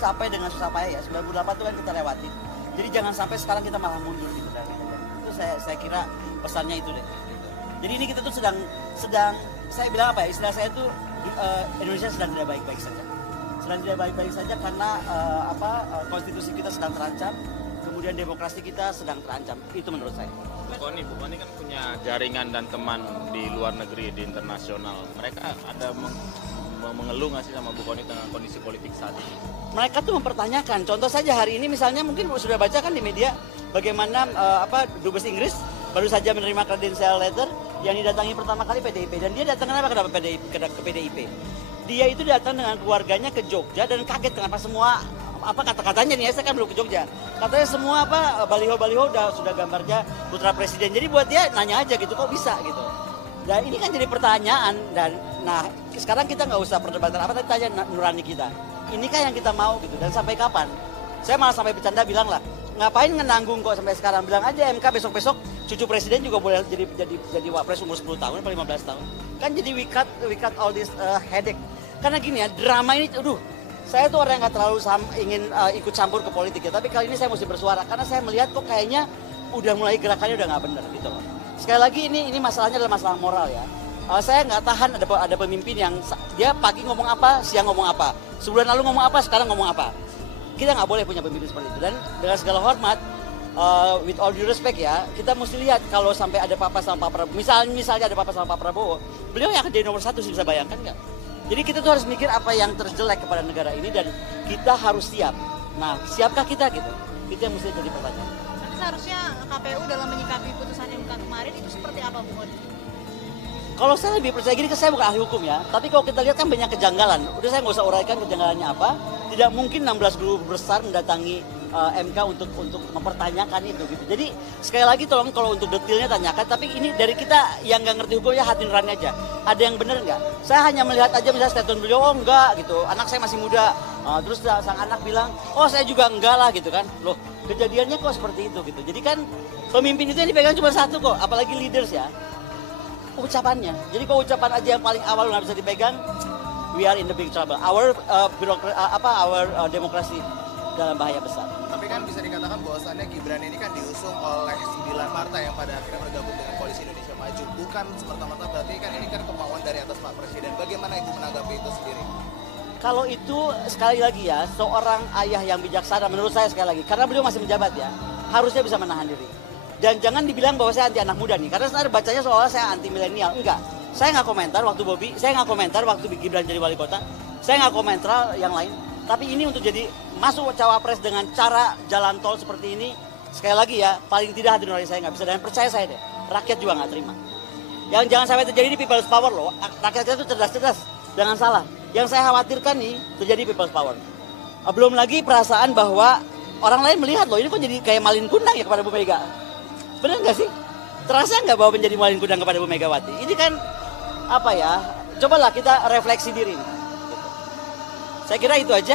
capai dengan susah payah ya. 98 itu kan kita lewatin. Jadi jangan sampai sekarang kita malah mundur gitu. Itu saya kira pesannya itu deh. Jadi ini kita tuh sedang saya bilang apa ya, istilah saya tuh Indonesia sedang tidak baik-baik saja. Sedang tidak baik-baik saja karena konstitusi kita sedang terancam, kemudian demokrasi kita sedang terancam. Itu menurut saya. Bu Kony kan punya jaringan dan teman di luar negeri, di internasional. Mereka ada mengeluh nggak sih sama Bu Kony dengan kondisi politik saat ini? Mereka tuh mempertanyakan. Contoh saja hari ini misalnya mungkin sudah baca kan di media bagaimana Dubes Inggris baru saja menerima credential letter yang didatangi pertama kali PDIP, dan dia datang kenapa ke PDIP? Dia itu datang dengan keluarganya ke Jogja dan kaget kenapa semua kata-katanya nih, saya kan belum ke Jogja. Katanya semua baliho-baliho sudah gambarnya putra presiden. Jadi buat dia nanya aja gitu, kok bisa gitu. Dan ini kan jadi pertanyaan, dan sekarang kita nggak usah perdebatan apa, tapi tanya nurani kita. Inikah yang kita mau gitu, dan sampai kapan? Saya malah sampai bercanda bilang lah, ngapain ngenanggung kok sampai sekarang, bilang aja MK besok-besok cucu presiden juga boleh jadi wapres umur 10 tahun atau 15 tahun. Kan jadi we cut all this headache. Karena gini ya, drama ini saya tuh orang yang nggak terlalu ingin ikut campur ke politik ya, tapi kali ini saya mesti bersuara karena saya melihat kok kayaknya udah mulai gerakannya udah nggak benar gitu loh. Sekali lagi ini masalahnya adalah masalah moral ya. Saya nggak tahan ada pemimpin yang dia pagi ngomong apa, siang ngomong apa, sebulan lalu ngomong apa, sekarang ngomong apa. Kita nggak boleh punya pemimpin seperti itu. Dan dengan segala hormat, with all due respect ya, kita mesti lihat kalau sampai ada apa-apa sama Pak Prabowo, misalnya ada apa-apa sama Pak Prabowo, beliau yang akan jadi nomor 1 sih, bisa bayangkan nggak? Jadi kita tuh harus mikir apa yang terjelek kepada negara ini dan kita harus siap. Nah, siapkah kita gitu? Itu yang mesti jadi pertanyaan. Tapi seharusnya KPU dalam menyikapi putusan MK kemarin itu seperti apa, Bu Kony? Kalau saya lebih percaya gini, saya bukan ahli hukum ya, tapi kalau kita lihat kan banyak kejanggalan. Udah saya nggak usah uraikan kejanggalannya apa. Tidak mungkin 16 guru besar mendatangi MK untuk mempertanyakan itu gitu. Jadi sekali lagi tolong kalau untuk detailnya tanyakan, tapi ini dari kita yang nggak ngerti hukumnya hati nurani aja. Ada yang benar nggak? Saya hanya melihat aja misalnya statement beliau, oh enggak gitu, anak saya masih muda. Terus sang anak bilang, oh saya juga enggak lah gitu kan. Loh, kejadiannya kok seperti itu gitu. Jadi kan pemimpin itu yang dipegang cuma satu kok, apalagi leaders ya. Ucapannya. Jadi kalau ucapan aja yang paling awal nggak bisa dipegang, we are in the big trouble. Our demokrasi dalam bahaya besar. Tapi kan bisa dikatakan bahwasannya Gibran ini kan diusung oleh 9 partai yang pada akhirnya bergabung dengan Koalisi Indonesia Maju. Bukan semata-mata berarti kan ini kan kemauan dari atas Pak Presiden. Bagaimana Ibu menanggapi itu sendiri? Kalau itu sekali lagi ya, seorang ayah yang bijaksana menurut saya sekali lagi, karena beliau masih menjabat ya, harusnya bisa menahan diri. Dan jangan dibilang bahwa saya anti anak muda nih, karena sebenarnya bacanya seolah saya anti milenial. Enggak, saya nggak komentar waktu Bobi, saya nggak komentar waktu Gibran jadi wali kota, saya nggak komentar yang lain. Tapi ini untuk jadi masuk cawapres dengan cara jalan tol seperti ini, sekali lagi ya, paling tidak hati nurani saya nggak bisa. Dan percaya saya deh, rakyat juga nggak terima. Yang jangan sampai terjadi di people's power loh, rakyat kita itu cerdas-cerdas, jangan salah. Yang saya khawatirkan nih terjadi people's power. Belum lagi perasaan bahwa orang lain melihat loh, ini kok jadi kayak malin kundang ya kepada Bu Mega. Benar nggak sih? Terasa nggak bahwa menjadi malin kundang kepada Bu Megawati? Ini kan apa ya? Cobalah kita refleksi diri. Saya kira itu aja.